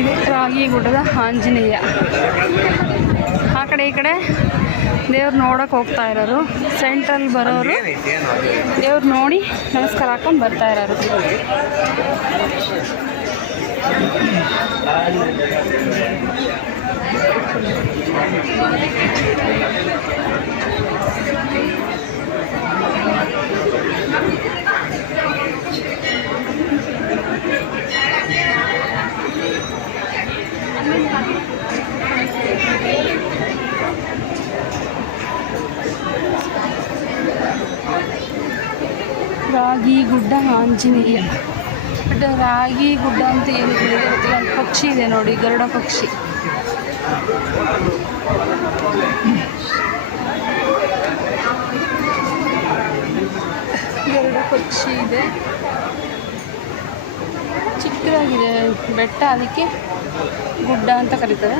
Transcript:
ಇದು ರಾಗಿಗುಡ್ಡದ ಆಂಜನೇಯ. ಆ ಕಡೆ ಈ ಕಡೆ ದೇವ್ರು ನೋಡೋಕೆ ಹೋಗ್ತಾ ಇರೋರು, ಸೆಂಟ್ರಲ್ಲಿ ಬರೋರು ದೇವ್ರು ನೋಡಿ ನಮಸ್ಕಾರ ಹಾಕೊಂಡು ಬರ್ತಾ ಇರೋರು. ರಾಗಿಗುಡ್ಡ ಆಂಜನೇಯ. ಬಟ್ ರಾಗಿಗುಡ್ಡ ಅಂತ ಏನು ಗೊತ್ತಿಲ್ಲ. ಒಂದು ಪಕ್ಷಿ ಇದೆ ನೋಡಿ, ಗರುಡ ಪಕ್ಷಿ. ಗರುಡ ಪಕ್ಷಿ ಇದೆ, ಚಿಕ್ಕದಾಗಿದೆ ಬೆಟ್ಟ, ಅದಕ್ಕೆ ಗುಡ್ಡ ಅಂತ ಕರೀತಾರೆ.